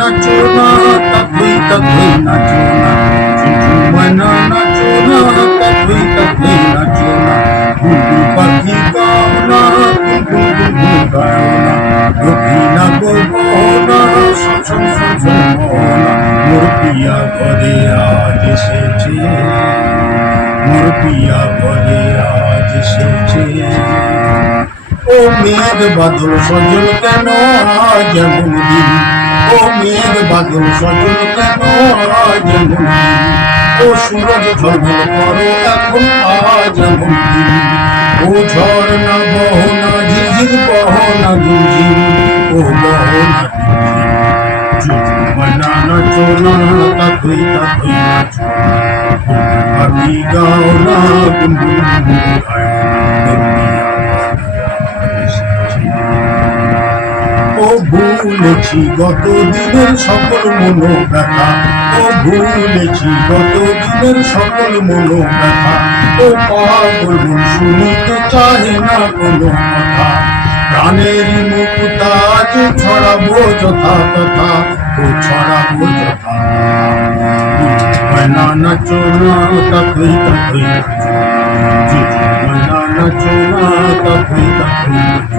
নাচো না ঝুমঝুমানা নাচো না কাকুই কাকুই নাচো না ঘুঘু পাখি গাও না ঘুঘু ঘুঘু গাও না রবিনা গো না শোন শোন না মোর পিয়া ঘরে আজ এসেছে। মোর পিয়া ঘরে আজ এসেছে। ও মেঘ বাদল সজল কেন এমন দিন মেঘ বাদল সজল কেন ও সূরজ ঝলমল করো এখন আজ ও ঝর্ণা বহনা ঝিঝির বহনা ঝিঝির ও বহনা বানানা চোনা তাকুই তাকুই নাচো পাখি গাও না গুনগুন গায় ভুলেছি গত দিনের সকল মনো ব্যথা ও ভুলেছি গত দিনের সকল মনো ব্যথা ও পাগল শুনিতে চাহে না কোনো কথা। প্রাণের মুক্তা যে ছড়াবো যথা তথা ও ছড়াবো যথা নানা চোনা তথই তথই নানা চোনা তথই তথই